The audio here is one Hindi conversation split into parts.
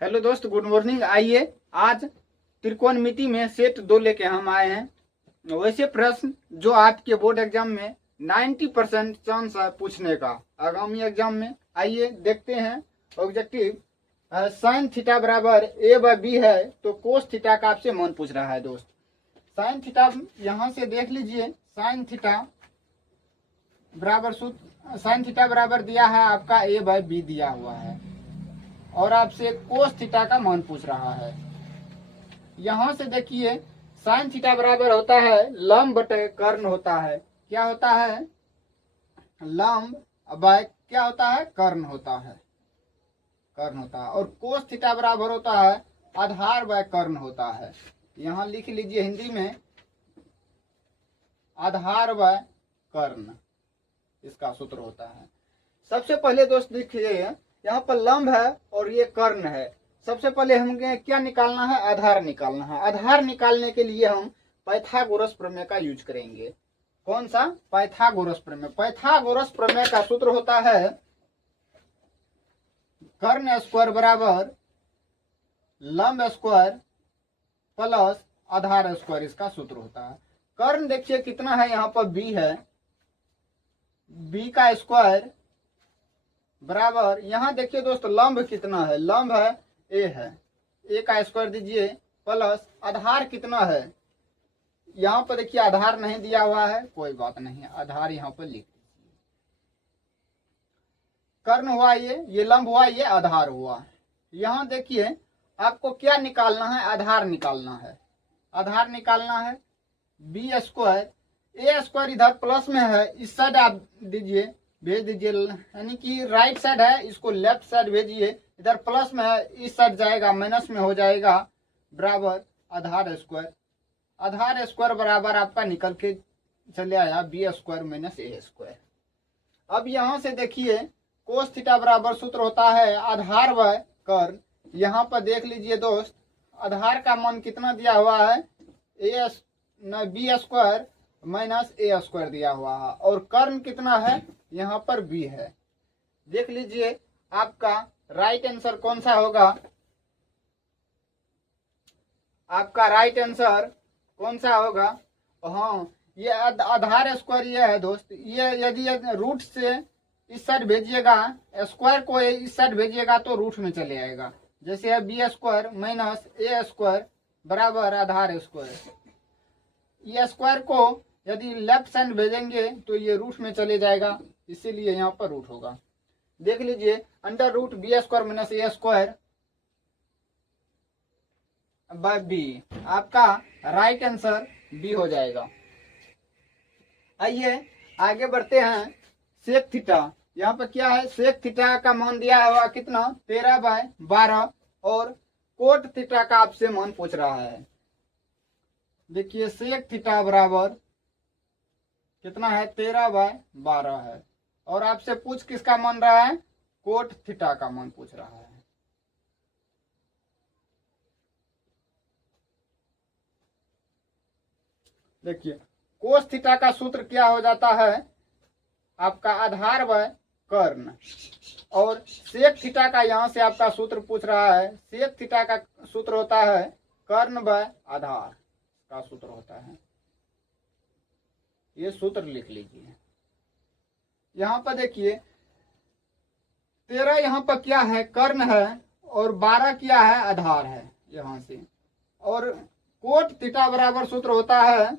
हेलो दोस्त, गुड मॉर्निंग। आइए आज त्रिकोणमिति में सेट 2 लेके हम आए हैं। वैसे प्रश्न जो आपके बोर्ड एग्जाम में 90% चांस है पूछने का आगामी एग्जाम में। आइए देखते हैं। ऑब्जेक्टिव साइन थीटा बराबर ए बाय बी है तो कोस थीटा का आपसे मान पूछ रहा है दोस्त। साइन थीटा यहां से देख लीजिए। साइन थीटा बराबर दिया है आपका ए बाय बी दिया हुआ है और आपसे कोस थीटा का मान पूछ रहा है। यहां से देखिए साइन थीटा बराबर होता है लंब बटे कर्ण होता है। क्या होता है? लंब बाय क्या होता है? कर्ण होता है। और कोस थीटा बराबर होता है आधार बाय कर्ण होता है। यहां लिख लीजिए हिंदी में आधार बाय कर्ण इसका सूत्र होता है। सबसे पहले दोस्त देखिए यहाँ पर लंब है और ये कर्ण है। सबसे पहले हमें क्या निकालना है? आधार निकालना है। आधार निकालने के लिए हम पाइथागोरस प्रमेय का यूज करेंगे। कौन सा? पाइथागोरस प्रमेय। पाइथागोरस प्रमेय का सूत्र होता है कर्ण स्क्वायर बराबर लंब स्क्वायर प्लस आधार स्क्वायर इसका सूत्र होता है। कर्ण देखिए कितना है, यहाँ पर बी है, बी का स्क्वायर बराबर यहाँ देखिए दोस्त लंब कितना है? लंब है ए का स्क्वायर दीजिए प्लस आधार कितना है? यहाँ पर देखिए आधार नहीं दिया हुआ है, कोई बात नहीं, आधार यहाँ पर लिख दीजिए। कर्ण हुआ ये लंब हुआ, ये आधार हुआ। यहाँ देखिए आपको क्या निकालना है? आधार निकालना है। आधार निकालना है बी स्क्वायर, ए स्क्वायर इधर प्लस में है, इस साइड आप दीजिए, भेज दीजिए, यानी कि राइट साइड है इसको लेफ्ट साइड भेजिए, इधर प्लस में है इस साइड जाएगा माइनस में हो जाएगा, बराबर आधार स्क्वायर। आधार स्क्वायर बराबर आपका निकल के चले आया B square minus a square. अब यहां से देखिए कोस थीटा बराबर सूत्र होता है आधार बाय कर्ण। यहाँ पर देख लीजिए दोस्त आधार का मान कितना दिया हुआ है? B square minus a square दिया हुआ है और कर्ण कितना है? यहाँ पर बी है। देख लीजिए आपका राइट आंसर कौन सा होगा? आपका राइट आंसर कौन सा होगा? हाँ, ये आधार स्क्वायर ये है दोस्त। ये यदि रूट से इस साइड भेजिएगा, स्क्वायर को इस साइड भेजिएगा तो रूट में चले आएगा। जैसे है B square minus a square बराबर आधार स्क्वायर। ये स्क्वायर को यदि लेफ्ट साइड भेजेंगे तो ये रूट में चले जाएगा, इसीलिए यहाँ पर रूट होगा। देख लीजिए under root b square minus a square by b, आपका राइट आंसर बी हो जाएगा। आइए आगे बढ़ते हैं। सेक थीटा, यहाँ पर क्या है? सेक थीटा का मान दिया हुआ कितना? 13/12 और कोट थीटा का आपसे मान पूछ रहा है। देखिए सेक थीटा बराबर कितना है? 13/12 है और आपसे पूछ किसका मान रहा है? कोट थीटा का मान पूछ रहा है। देखिए कोस थीटा का सूत्र क्या हो जाता है? आपका आधार बाय कर्ण। और सेक थीटा का यहाँ से आपका सूत्र पूछ रहा है। सेक थीटा का सूत्र होता है कर्ण बाय आधार का सूत्र होता है। ये सूत्र लिख लीजिए। यहाँ पर देखिए 13 यहाँ पर क्या है? कर्ण है और 12 क्या है? आधार है यहाँ से। और कोट थीटा बराबर सूत्र होता है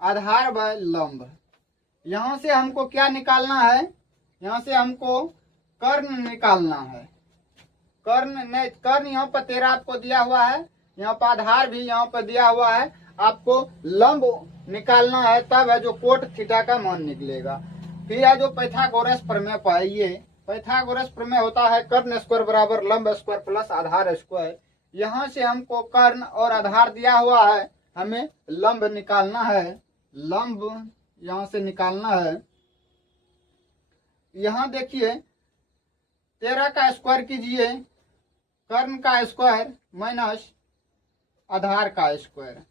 आधार बाय लंब। यहाँ से हमको क्या निकालना है? यहाँ से हमको कर्ण निकालना है। कर्ण यहाँ पर 13 आपको दिया हुआ है, यहाँ पर आधार भी यहाँ पर दिया हुआ है। आपको लंब निकालना है, तब है जो कोट थीटा का मान निकलेगा। फिर है जो पाइथागोरस प्रमेय पाइए। पाइथागोरस प्रमेय होता है कर्ण स्क्वायर बराबर लंब स्क्वायर प्लस आधार स्क्वायर। यहाँ से हमको कर्ण और आधार दिया हुआ है, हमें लंब निकालना है। लंब यहाँ से निकालना है। यहाँ देखिए 13 का स्क्वायर कीजिए, कर्ण का स्क्वायर माइनस आधार का स्क्वायर,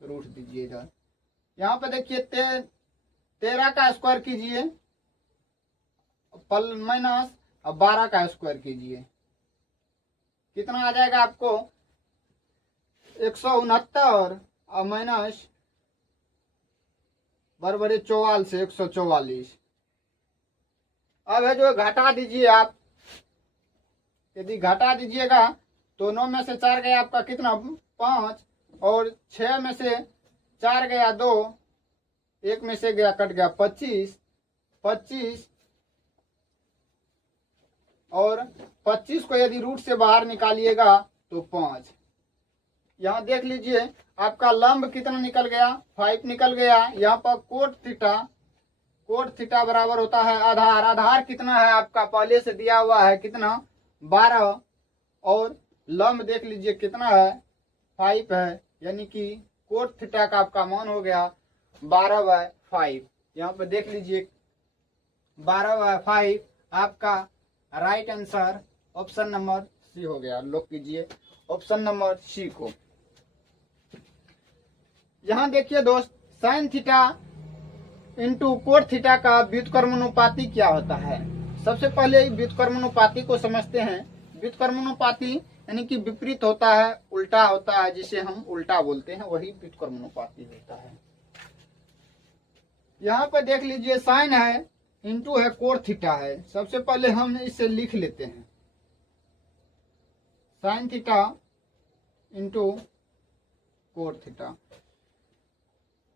रूट दीजिए इधर। यहाँ पे देखिए 13 का स्क्वायर कीजिए माइनस 12 का स्क्वायर कीजिए। कितना आ जाएगा आपको 169 और माइनस बराबर 44 से 144। अब है जो घटा दीजिए आप, यदि घटा दीजिएगा तो 9 में से 4 गया आपका कितना 5, और 6 में से 4 गया 2, 1 में से गया कट गया 25, और 25 को यदि रूट से बाहर निकालिएगा तो 5। यहाँ देख लीजिए आपका लंब कितना निकल गया 5 निकल गया। यहाँ पर कोट थीटा बराबर होता है आधार कितना है आपका पहले से दिया हुआ है कितना 12, और लंब देख लीजिए कितना है 5 है, यानी कि कोट थीटा का आपका मान हो गया 12/5। यहाँ पे देख लीजिए 12/5 आपका right answer option number c हो गया। लॉक कीजिए ऑप्शन नंबर सी को। यहाँ देखिए दोस्त, sign theta into cot theta का व्युत्क्रमानुपाती क्या होता है। सबसे पहले व्युत्क्रमानुपाती को समझते हैं। व्युत्क्रमानुपाती यानी कि विपरीत होता है, उल्टा होता है, जिसे हम उल्टा बोलते हैं, वही व्युत्क्रमानुपाती होता है। यहाँ पर देख लीजिए साइन है इंटू है कोट थीटा है। सबसे पहले हम इसे लिख लेते हैं, sine theta into cot theta.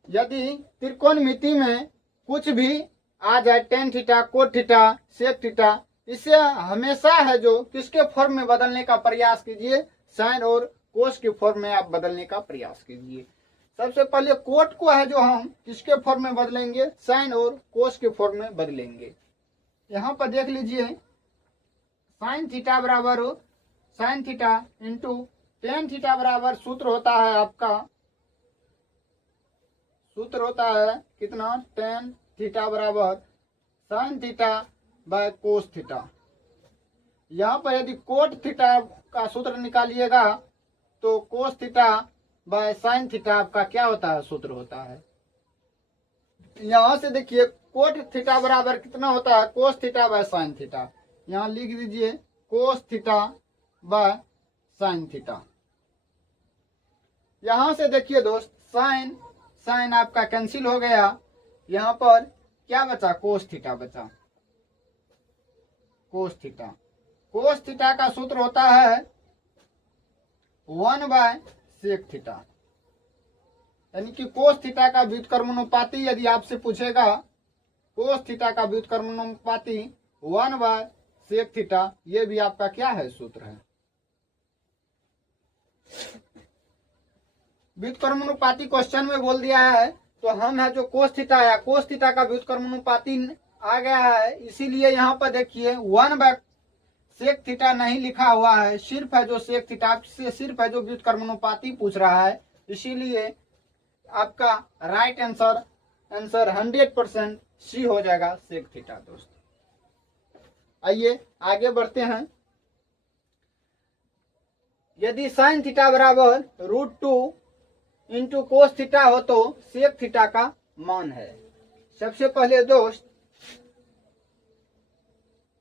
यदि त्रिकोणमिति में कुछ भी आ जाए tan theta, cot theta, sec theta, इसे हमेशा है जो किसके फॉर्म में बदलने का प्रयास कीजिए, साइन और कोस के फॉर्म में आप बदलने का प्रयास कीजिए। सबसे पहले कोट को है जो हम किसके फॉर्म में बदलेंगे, साइन और कोस के फॉर्म में बदलेंगे। यहाँ पर देख लीजिए साइन थीटा बराबर sign theta into tan theta बराबर सूत्र होता है आपका, सूत्र होता है कितना टेन थीटा बराबर sine theta by cos theta. यहाँ पर यदि कोट थीटा का सूत्र निकालिएगा तो cos theta by sine theta आपका क्या होता है, सूत्र होता है। यहाँ से देखिए कोट थीटा बराबर कितना होता है, cos theta by sine theta. यहाँ लिख दीजिए cos theta by sine theta. यहाँ से देखिए दोस्त साइन साइन आपका कैंसिल हो गया, यहाँ पर क्या बचा, कोस थीटा बचा, कोस थीटा। कोस थीटा का सूत्र होता है 1/sec थीटा, यानी कि कोस थीटा का व्युत्क्रमानुपाती यदि आपसे पूछेगा, कोस थीटा का व्युत्क्रमानुपाती 1/sec थीटा, ये भी आपका क्या है, सूत्र है। व्युत्क्रमानुपाती क्वेश्चन में बोल दिया है तो हम है जो कोस थीटा है, कोस थीटा का व्युत्क्रमानुपाती आ गया है, इसीलिए यहाँ पर देखिए 1/sec थीटा नहीं लिखा हुआ है, सिर्फ है जो सेक थीटा से सिर्फ है जो व्युत्क्रमानुपाती पूछ रहा है, इसीलिए आपका राइट आंसर 100% सी हो जाएगा, सेक थीटा। दोस्त आइए आगे बढ़ते हैं। यदि साइन थीटा बराबर √2 इंटू कोस थीटा हो तो सेक थीटा का मान है। सबसे पहले दोस्त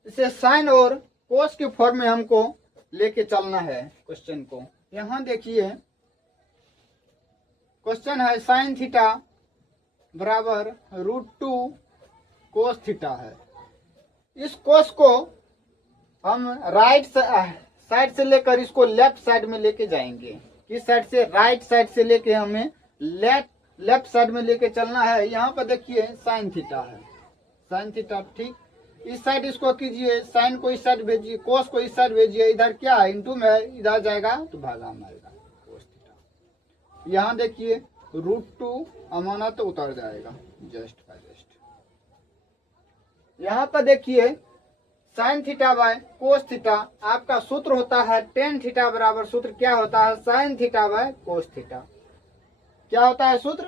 इसे साइन और कोस के फॉर्म में हमको लेके चलना है क्वेश्चन को। यहाँ देखिए क्वेश्चन है साइन थीटा बराबर √2 कोस थीटा है। इस कोस को हम राइट साइड से लेकर इसको लेफ्ट साइड में लेके जाएंगे। किस साइड से, राइट साइड से लेके हमें लेफ्ट साइड में लेके चलना है। यहाँ पर देखिए साइन थीटा है, साइन थीटा, ठीक। इस साइड इसको कीजिए, साइन को इस साइड भेजिए, कोस को इस साइड भेजिए, इधर क्या है इंटू में, इधर जाएगा तो भागा में आएगा कोस थीटा। यहाँ देखिए √2 अमाना तो उतर जाएगा जस्ट बाय जस्ट। यहाँ पर देखिए sine theta by cos theta, आपका सूत्र होता है टेन थीटा बराबर सूत्र क्या होता है, sine theta by cos theta. क्या होता है सूत्र,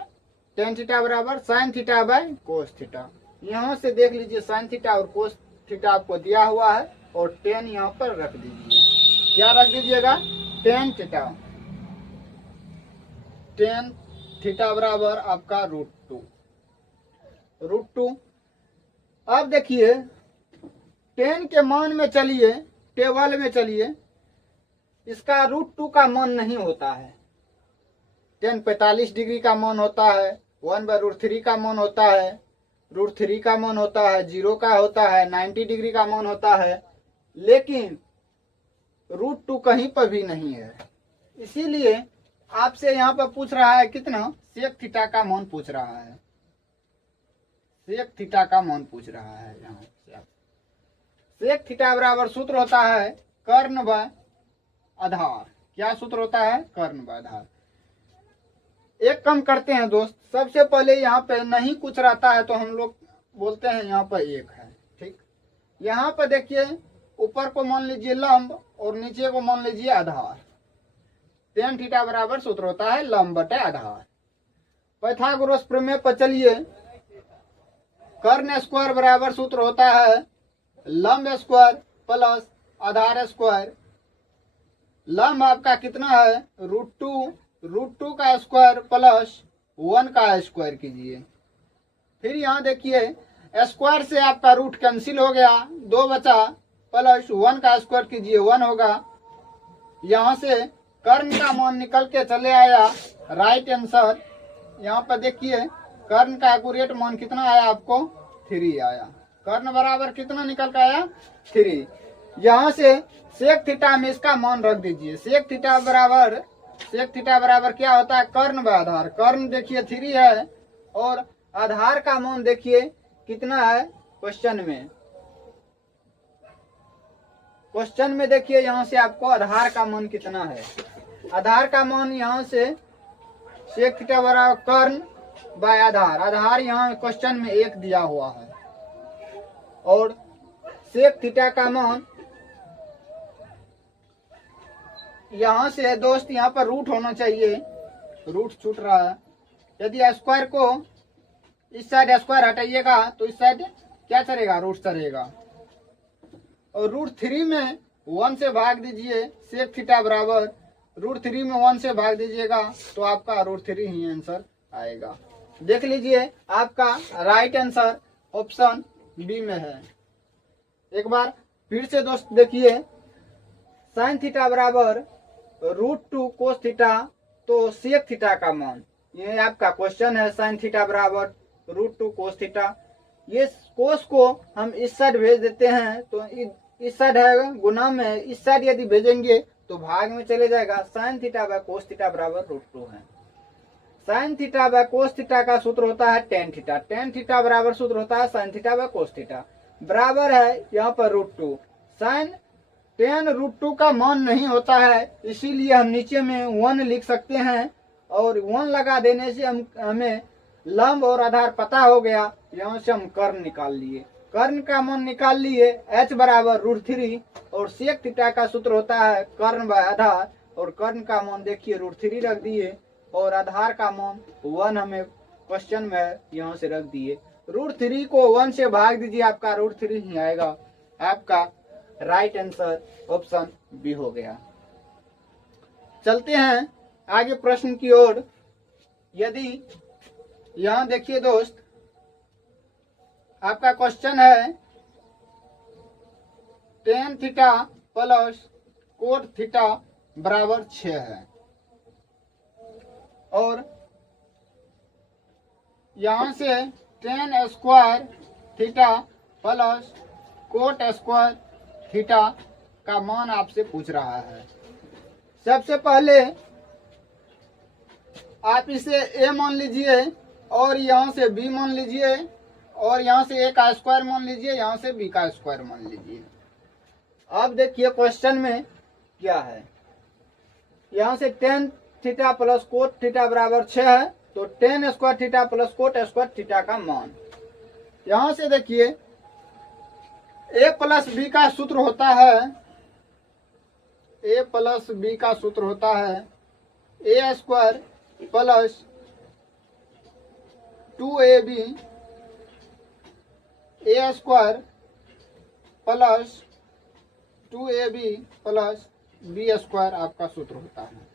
टेन थीटा बराबर sine theta by cos theta. यहाँ से देख लीजिए साइन थीटा और कोस थीटा आपको दिया हुआ है, और टेन यहाँ पर रख दीजिए। क्या रख दीजिएगा, टेन थीटा। टेन थीटा बराबर आपका √2। अब देखिए टेन के मान में चलिए, टेबल में चलिए, इसका √2 का मान नहीं होता है। tan 45 डिग्री का मान होता है, 1/√3 का मान होता है, √3 का मान होता है, 0 का होता है, 90 डिग्री का मान होता है, लेकिन √2 कहीं पर भी नहीं है। इसीलिए आपसे यहाँ पर पूछ रहा है कितना, सेक थीटा का मान पूछ रहा है, सेक थीटा का मान पूछ रहा है। यहाँ से सेक थीटा बराबर सूत्र होता है कर्ण बाय आधार। क्या सूत्र होता है? कर्ण बाय आधार। एक कम करते हैं दोस्त, सबसे पहले यहाँ पे नहीं कुछ रहता है तो हम लोग बोलते हैं यहाँ पर एक है, ठीक। यहाँ पर देखिए, ऊपर को मान लीजिए लंब और नीचे को मान लीजिए आधार। tan थीटा बराबर सूत्र होता है लंब बटे आधार। पाइथागोरस प्रमेय पर चलिए, कर्ण स्क्वायर बराबर सूत्र होता है लंब स्क्वायर प्लस आधार स्क्वायर। लंब आपका कितना है? √2 का स्क्वायर प्लस 1 का स्क्वायर कीजिए। फिर यहाँ देखिए, स्क्वायर से आपका रूट कैंसिल हो गया, 2 बचा, प्लस 1 का स्क्वायर कीजिए, 1 होगा। यहाँ से कर्ण का मान निकल के चले आया, राइट आंसर। यहाँ पर देखिए, कर्ण का एक्यूरेट मान कितना आया आपको? 3 आया। कर्ण बराबर कितना निकल के आया? 3। यहाँ से सेक थीटा में इसका मान रख दीजिए। सेक थीटा बराबर क्या होता है? कर्ण बाय आधार। कर्ण देखिए 3 है और आधार का मान देखिए कितना है क्वेश्चन में देखिए, यहाँ से आपको आधार का मान कितना है। आधार का मान यहाँ से सेक थीटा बराबर कर्ण बाय आधार। आधार यहाँ क्वेश्चन में 1 दिया हुआ है और सेक थीटा का मान यहाँ से दोस्त, यहाँ पर रूट होना चाहिए, रूट छूट रहा है। यदि स्क्वायर को इस साइड स्क्वायर हटाइएगा तो इस साइड क्या चलेगा? रूट चलेगा। और √3 में 1 से भाग दीजिए, सेक थीटा बराबर √3 में 1 से भाग दीजिएगा तो आपका √3 ही आंसर आएगा। देख लीजिए, आपका राइट आंसर ऑप्शन बी में है। एक बार फिर से दोस्त देखिए, साइन थीटा बराबर √2 कोस थीटा, तो सेक थीटा का मान, ये आपका क्वेश्चन है। साइन थीटा बराबर √2 कोस थीटा। ये कोस को हम इस साइड भेज देते हैं तो इस साइड है गुना में, इस साइड यदि भेजेंगे तो भाग में चले जाएगा। Sine theta by cos theta बराबर √2 है। Sine theta by cos theta का सूत्र होता है tan थीटा। tan थीटा बराबर सूत्र होता है sine theta by cos theta, बराबर है यहाँ पर √2। साइन tan √2 का मान नहीं होता है, इसीलिए हम नीचे में 1 लिख सकते हैं और 1 लगा देने से हमें लंब और आधार पता हो गया। यहाँ से हम कर्ण निकाल लिए, कर्ण का मान निकाल लिए, h बराबर √3 और सेक थीटा का सूत्र होता है कर्ण बाय आधार। और कर्ण का मान देखिए √3 रख दिए और आधार का मान 1 हमें क्वेश्चन में यहाँ से रख दिए। √3 को 1 से भाग दीजिए, आपका √3 ही आएगा। आपका राइट आंसर ऑप्शन बी हो गया। चलते हैं आगे प्रश्न की ओर। यदि यहाँ देखिए दोस्त, आपका क्वेश्चन है tan theta plus coat theta बराबर 6 है और यहाँ से tan square theta plus cot square theta का मान आपसे पूछ रहा है। सबसे पहले आप इसे a मान लीजिए और यहाँ से b मान लीजिए और यहाँ से a का स्क्वायर मान लीजिए, यहाँ से b का स्क्वायर मान लीजिए। अब देखिए क्वेश्चन में क्या है। यहाँ से tan theta plus coat theta बराबर 6 है, तो tan square theta plus cot square theta का मान। यहाँ से देखिए a प्लस b का सूत्र होता है, a प्लस b का सूत्र होता है a square plus 2ab a square plus 2ab plus b square आपका सूत्र होता है।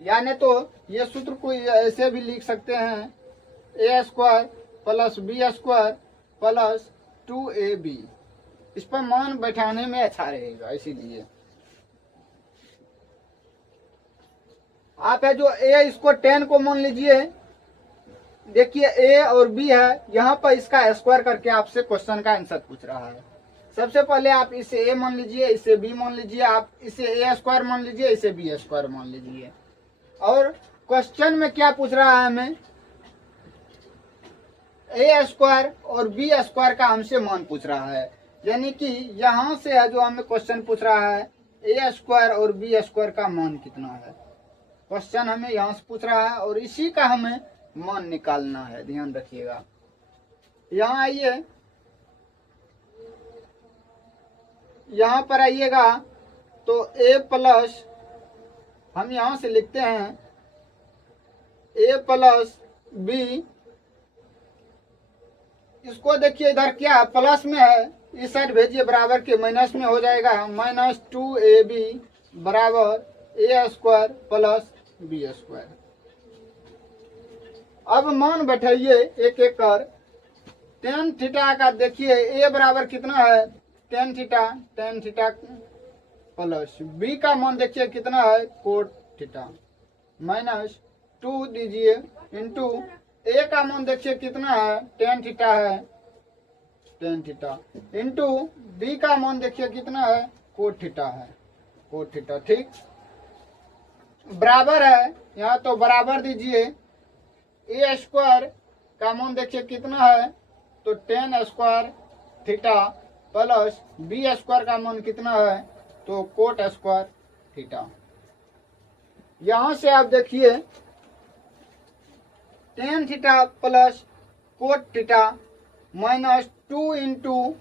यानी तो ये सूत्र को ऐसे भी लिख सकते हैं a square plus b square plus 2ab। इस पर मान बैठाने में अच्छा रहेगा, इसीलिए आप है जो ए इसको 10 को मान लीजिए, देखिए ए और बी है, यहाँ पर इसका स्क्वायर करके आपसे क्वेश्चन का आंसर पूछ रहा है। सबसे पहले आप इसे ए मान लीजिए, इसे बी मान लीजिए, आप इसे ए स्क्वायर मान लीजिए, इसे बी स्क्वायर मान लीजिए। और क्वेश्चन में क्या पूछ रहा है हमें, ए स्क्वायर और बी स्क्वायर का हमसे मान पूछ रहा है। यानी कि यहाँ से है जो हमें क्वेश्चन पूछ रहा है ए स्क्वायर और बी स्क्वायर का मान कितना है। क्वेश्चन हमें यहाँ से पूछ रहा है और इसी का हमें मान निकालना है, ध्यान रखिएगा। यहाँ आइए, यहाँ पर आइएगा तो ए प्लस, हम यहाँ से लिखते हैं ए प्लस बी, इसको देखिए इधर क्या है, प्लस में है, इस साइड भेजिए बराबर के, माइनस में हो जाएगा -2ab बराबर a square plus b square. अब मान बैठाइए एक एक कर। tan थीटा का देखिए ए बराबर कितना है tan थीटा प्लस बी का मान देखिए कितना है cot थीटा, -2 दीजिए इंटू ए का मान देखिए कितना है tan थीटा है, tan थीटा इंटू बी का मान देखिए कितना है cot थीटा है, cot थीटा। ठीक, बराबर है, यहाँ तो बराबर दीजिए, ए स्क्वायर का मान देखिए कितना है तो tan square theta plus b square का मान कितना है तो cot स्क्वायर थीटा। यहां से आप देखिए tan theta plus cot theta -2 into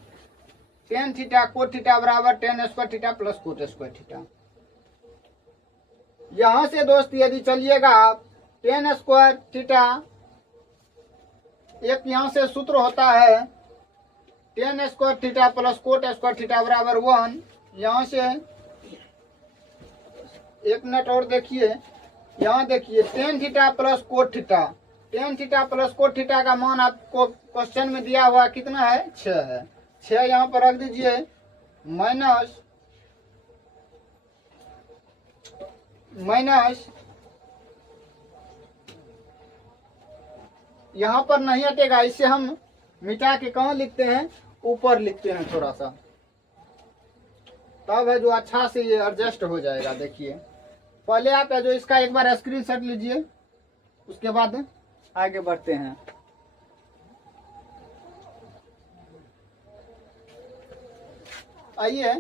tan theta cot theta बराबर tan square theta plus cot square theta. यहां से दोस्त यदि चलिएगा आप tan स्क्वायर थीटा, एक यहां से सूत्र होता है tan square theta plus cot square theta बराबर 1। यहां से एक मिनट और देखिए, यहाँ देखिए tan theta plus cot theta, tan theta plus cot theta का मान आपको क्वेश्चन में दिया हुआ कितना है 6 है। 6 यहाँ पर रख दीजिए, माइनस यहाँ पर नहीं हटेगा, इसे हम मिटा के कहाँ लिखते हैं, ऊपर लिखते हैं थोड़ा सा, तब है जो अच्छा से ये एडजस्ट हो जाएगा। देखिए पहले आप है जो इसका एक बार स्क्रीनशॉट लीजिए, उसके बाद आगे बढ़ते हैं। आइए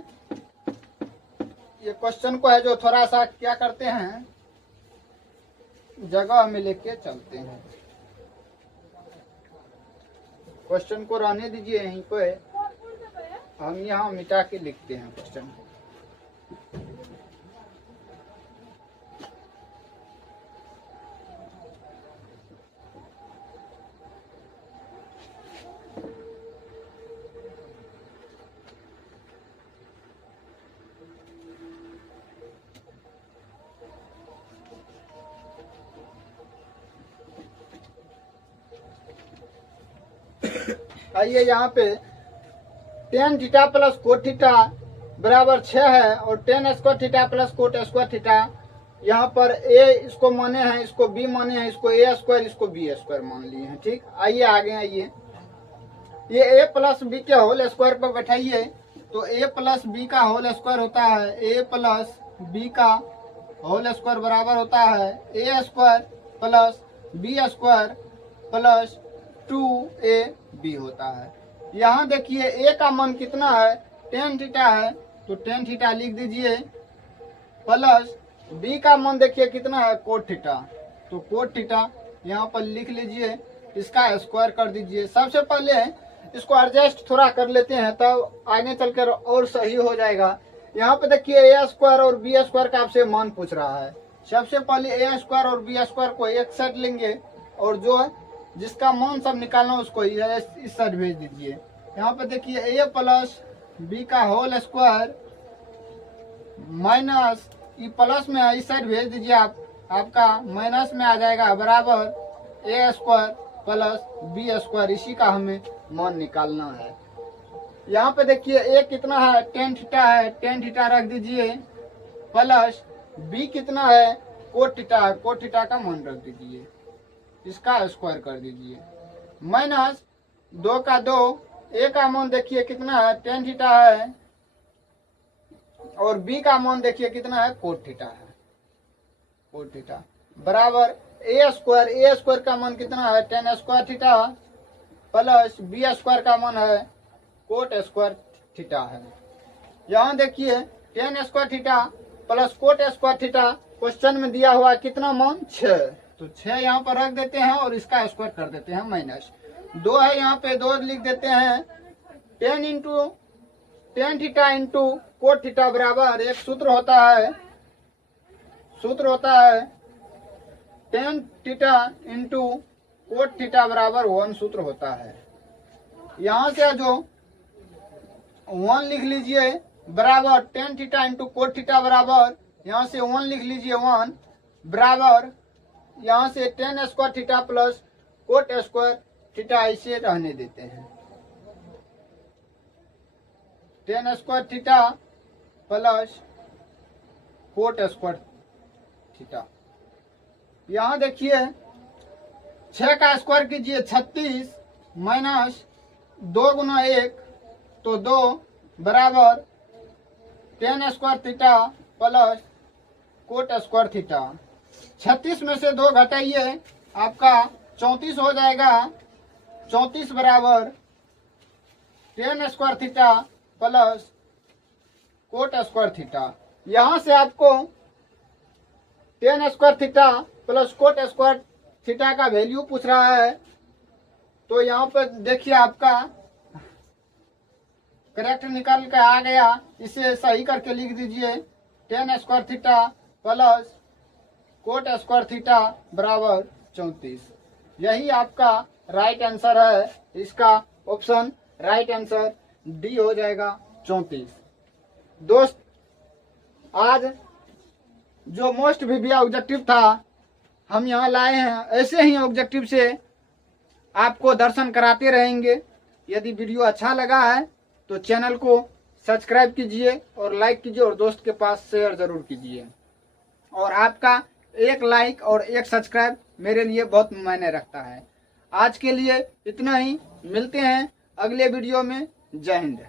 ये क्वेश्चन को है जो थोड़ा सा क्या करते हैं, जगह में लेके चलते हैं। क्वेश्चन को रहने दीजिए यहीं पे, हम यहाँ मिटा के लिखते हैं क्वेश्चन। आइए यहाँ पे tan theta plus cot theta बराबर 6 है और tan square theta plus cot square theta, यहाँ पर a इसको माने हैं, इसको b माने हैं, इसको a स्क्वायर इसको b स्क्वायर मान लिए हैं। ठीक, आइए आगे आइए, ये a प्लस बी के होल स्क्वायर पर बैठाइए तो a प्लस बी का होल स्क्वायर होता है a प्लस बी का होल स्क्वायर बराबर होता है a square plus b square plus 2ab होता है। यहाँ देखिए a का मान कितना है tan थीटा है तो tan थीटा लिख दीजिए, प्लस b का मान देखिए कितना है cot थीटा तो cot थीटा यहाँ पर लिख लीजिए, इसका स्क्वायर कर दीजिए। सबसे पहले इसको एडजस्ट थोड़ा कर लेते हैं, तब आगे चलकर और सही हो जाएगा। यहाँ पे देखिए a स्क्वायर और b स्क्वायर का आपसे मान पूछ रहा है। सबसे पहले a स्क्वायर और b स्क्वायर को एक साइड लेंगे और जो है जिसका मान सब निकालना उसको इस साइड भेज दीजिए। यहाँ पे देखिए a प्लस बी का whole square minus e plus में इस साइड भेज दीजिए, आपका माइनस में आ जाएगा बराबर a square plus b square, इसी का हमें मान निकालना है। यहाँ पे देखिए a कितना है tan थीटा है, tan थीटा रख दीजिए, प्लस b कितना है कोट थीटा है, कोट थीटा का मान रख दीजिए, इसका स्क्वायर कर दीजिए, माइनस 2 का 2, ए का मान देखिए कितना है, टेन थीटा है, और बी का मान देखिए कितना है, कोट थीटा है, कोट थीटा बराबर ए स्क्वायर का मान कितना है, tan square theta plus b square का मान है कोट स्क्वायर थीटा है। यहाँ देखिए tan square theta plus cot square theta question में दिया हुआ कितना मान 6, तो 6 यहाँ पर रख देते हैं और इसका स्क्वायर कर देते हैं, माइनस 2 है यहाँ पे 2 लिख देते हैं, 10 थीटा इंटू कोट थीटा बराबर एक सूत्र होता है 10 थीटा इंटू कोट थीटा बराबर 1 सूत्र होता है। यहाँ से जो 1 लिख लीजिए बराबर 10 थीटा इंटू कोट थीटा बराबर, यहाँ से 1 लिख लीजिए 1 बराबर, यहाँ से 10 square theta plus cot square theta ऐसे रहने देते हैं, 10 square theta plus cot square theta. यहाँ देखिए 6 का स्क्वायर कीजिए 36 माइनस 2 गुना 1 तो 2 बराबर 10 square theta plus cot square theta. 36 में से 2 घटाइए आपका 34 हो जाएगा, 34 बराबर 10 square theta plus cot square theta. यहाँ से आपको 10 square theta plus cot square theta का वैल्यू पूछ रहा है, तो यहाँ पर देखिए आपका करेक्ट निकल के आ गया, इसे सही करके लिख दीजिए 10 square theta plus cot square theta बराबर 34। यही आपका राइट आंसर है, इसका ऑप्शन राइट आंसर डी हो जाएगा 34। दोस्त आज जो मोस्ट वीवीआई ऑब्जेक्टिव था हम यहाँ लाए हैं, ऐसे ही ऑब्जेक्टिव से आपको दर्शन कराते रहेंगे। यदि वीडियो अच्छा लगा है तो चैनल को सब्सक्राइब कीजिए और लाइक कीजिए और दोस्त के पास शेयर जरूर कीजिए, और आपका एक लाइक और एक सब्सक्राइब मेरे लिए बहुत मायने रखता है। आज के लिए इतना ही, मिलते हैं अगले वीडियो में। जय हिंद।